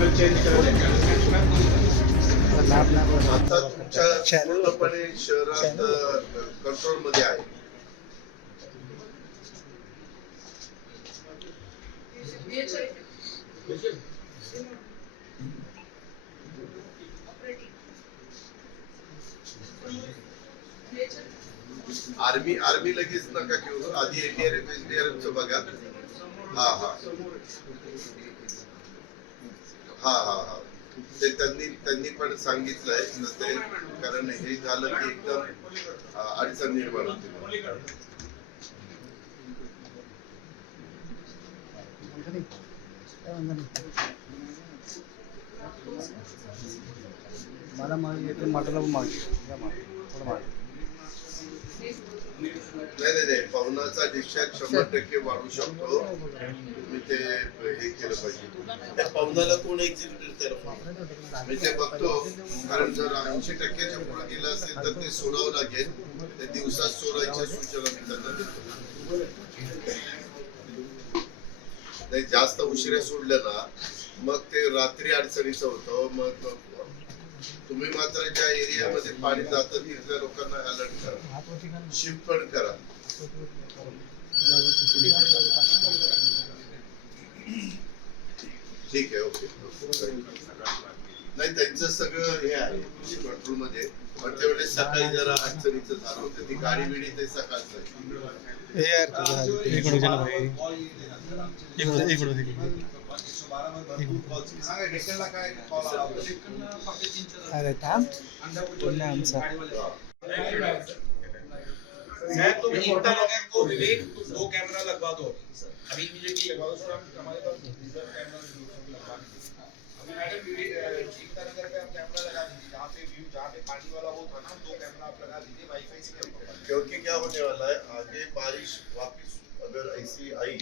आता तुमच्या पूर्णपणे शहरात कंट्रोल मध्ये आहे. आर्मी लगेच नका घेऊ, आधी एनडीआरएफ बघा. हा हा हा हा हा ते त्यांनी पण सांगितलंय ते, कारण हे झालं की एकदम अडचण निर्माण होते. मला मागे मटला नाही, पवनाचा डिस्चार्ज 100% वाढू शकतो. तुम्ही ते हे केलं पाहिजे. त्या पवनाला कोण एक्झिक्युटिव्ह करतो मी ते बघतो, कारण जर 80%च्या पुढे गेलं असेल तर ते सोडावं लागेल. ते दिवसात सोडायच्या सूचना मी त्यांना देतो. नाही जास्त उशिरा सोडलं ना मग ते रात्री अडचणीचं होतं. मग तुम्ही मात्र ज्या एरियामध्ये पाणी जातं तिथल्या लोकांना अलर्ट करा, शिफ्ट पण करा. ठीक आहे, ओके. नाही त्यांचं सगळं हे आहे कंट्रोल मध्ये, पण तेवढे सकाळी जरा अडचणीचं झालं होतं. ती गाडी बिडी ते सकाळचं अरे थांब बोलना आमचा तुम इतना लोग हैं को विवेक 2 कैमरा लगवा दो अभी इमीडिएटली लगवा दो सर. हम हमारे पास रिजर्व कैमरा लगवा दीजिए अभी मैडम. एकता नगर पे आप कैमरा लगा दीजिए जहाँ पे व्यू, जहाँ पे पानी वाला वो था ना, 2 कैमरा आप लगा दीजिए वाईफाई से कैमरा. क्योंकि क्या होने वाला है, आगे बारिश वापिस अगर ऐसी आई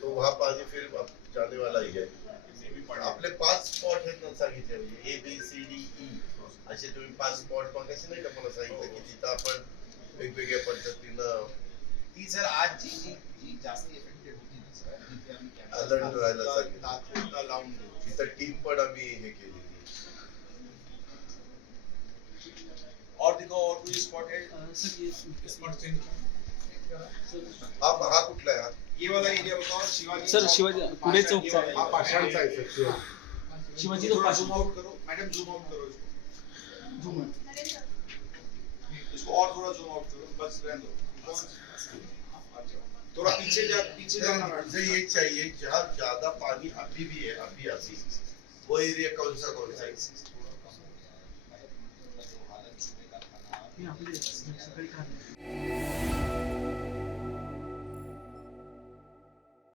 तो वहाँ पानी फिर जाने वाला ही है. आपले 5 स्पॉट आहेत ना सांगितले, म्हणजे ABCDE असे तुम्ही 5 स्पॉट मग कसे नाही का मला सांगितलं की तिथं आपण वेगवेगळ्या पद्धतीनं ती सर आज जी जास्त इफेक्टेड होती ना सर, तिथे आम्ही अलर्ट राहायला सांगितलं. तात्पुरता लावून देऊ. तिथं टीम पण आम्ही हे केलेली. और देखो और कोई स्पॉट है सर, ये स्पॉट चेंज हा कुठला आहे? ये वाला एरिया बताओ. शिवाजी सर, शिवाजी पुढे चौकचा आहे. हा पाषाणचा आहे सर. शिवाजी थोड़ा जूम आउट करो मैडम, जूम आउट करो इसको. इसको और थोड़ा जूम आउट करो, बस रहने दो. थोड़ा पीछे जाओ ना मैडम. मुझे ये चाहिए जहाँ ज्यादा पानी अभी भी है, अभी वो एरिया कौन सा है?